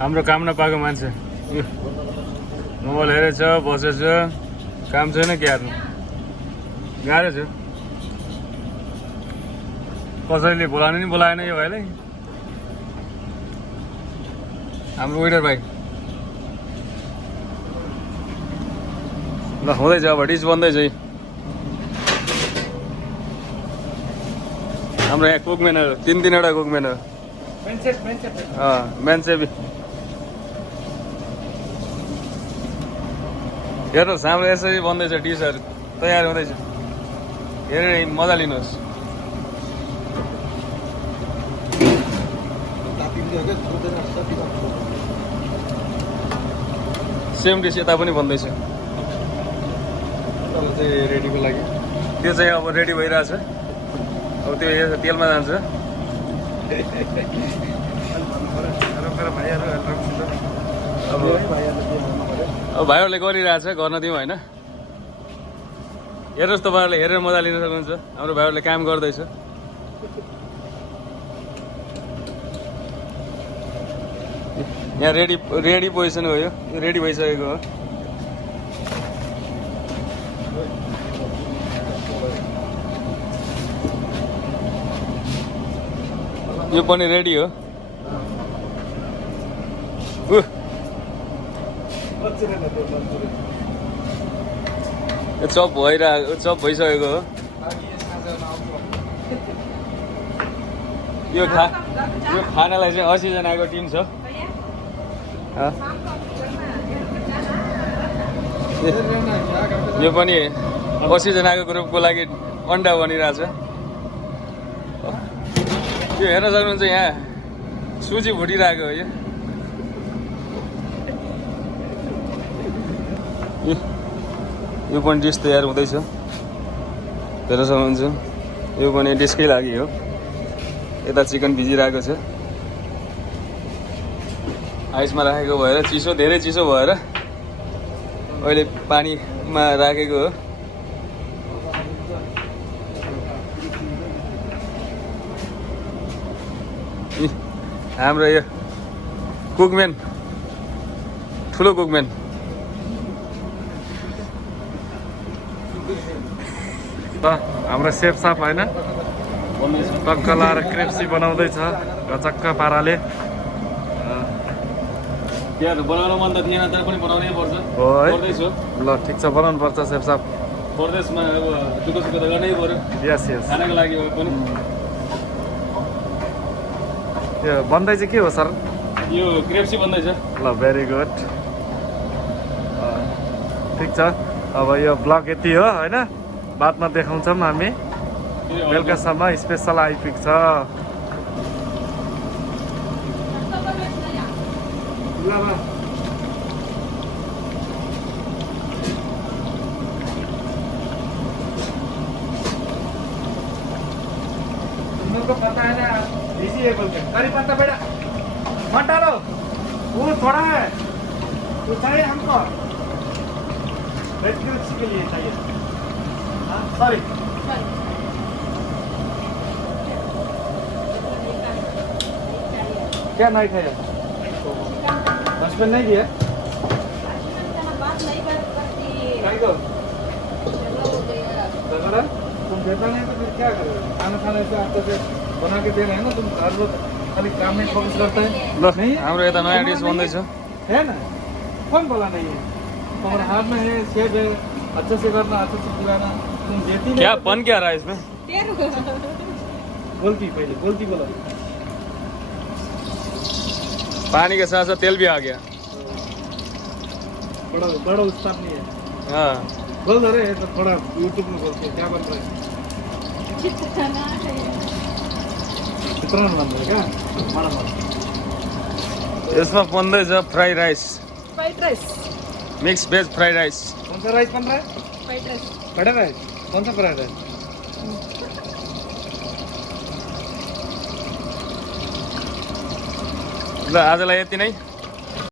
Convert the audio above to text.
हाम्रो काम नपाएको मान्छे मोबाइल हेरेछ बसेछ काम छैन के हार्नु गाह्रो छ कसैले बोलाउनु नि बोलाएन यो भाइलाई हाम्रो वेटर भाइ ल हुँदैछ अब डिस बन्दैछ है हाम्रो यहाँ कुकम्यानहरू तीनवटा कुकम्यानहरू मेन्सेबी हेर्नुहोस् हाम्रो यसरी बन्दैछ डिसहरू तयार हुँदैछ हेरेर मजा लिनुहोस् सेम डिस यता पनि बन्दैछ रेडीको लागि त्यो चाहिँ अब रेडी भइरहेछ अब त्यो तेलमा जान्छ अब भाइहरूले गरिरहेछ गर्न दिउँ होइन हेर्नुहोस् तपाईँहरूले हेरेर मजा लिन सक्नुहुन्छ हाम्रो भाइहरूले काम गर्दैछ यहाँ रेडी पोजिसन हो यो रेडी भइसकेको हो यो पनि रेडी हो चप भइसकेको हो यो खानालाई चाहिँ 80 जनाको टिम छ यो पनि 80 जनाको ग्रुपको लागि अन्डा बनिरहेछ यो हेर्न सक्नुहुन्छ यहाँ सुजी भुटिरहेको हो यो पनि डिस तयार हुँदैछ हेर्न सक्नुहुन्छ यो पनि डिसकै लागि हो यता चिकन भिजिरहेको छ आइसमा राखेको भएर चिसो धेरै चिसो भएर अहिले पानीमा राखेको हो हाम्रो यो कुकम्यान ठुलो कुकम्यान हाम्रो सेफ साप होइन टक्क लाएर क्रेप्सी बनाउँदैछ गचक्क पाराले त्यहाँ बनाउनु मन त थिएन तर पनि बनाउनै पर्छ हो है गर्दैछु ल ठिक छ बनाउनु पर्छ सेफ साप परदेशमा अब दुःख सुख त गर्नै पर्यो यस खानाको लागि हो पनि यो बन्दै चाहिँ के हो सर यो क्रेप्सी बन्दैछ ल भेरी गुड ठिक छ अब यो ब्लग यति हो होइन बादमा देखाउँछौँ हामी बेलुकासम्म स्पेसल आइपुग्छ तुमको पता है ना इसी है बोलते करी पत्ता बेटा मत डालो वो थोड़ा है वो चाहिए हमको रेस्क्यूसी के लिए चाहिए सॉरी क्या नहीं खाया हस्बैंड नहीं दिया तुम देता नहीं तो फिर क्या करोगे खाना खाने से आपको से बना के दे रहे हैं ना तुम हर रोज खाली काम में फोकस करते हैं ल हाम्रो यता नयाँ डिस बन्दैछ है ना कौन बोला नहीं है तुम्हारे हाथ में है शेप है अच्छे से करना अच्छे से खिलाना तुम देती नहीं क्या बन क्या रहा है इसमें बोलती पहले बोलती बोला पानी के साथ साथ तेल भी आ गया बड़ा उस्ताद नहीं है हाँ बोल रहे हैं तो थोड़ा यूट्यूब में बोलते हैं क्या बन रहा है चित्रान्न बन रहा है क्या माड़ा माड़ा यसमा बन्दैछ fry rice rice mix veg fry rice कौन सा राइस बन रहा है फ्राइड राइस फ्राइड राइस कौन सा फ्राइड राइस ल आजलाई यति नै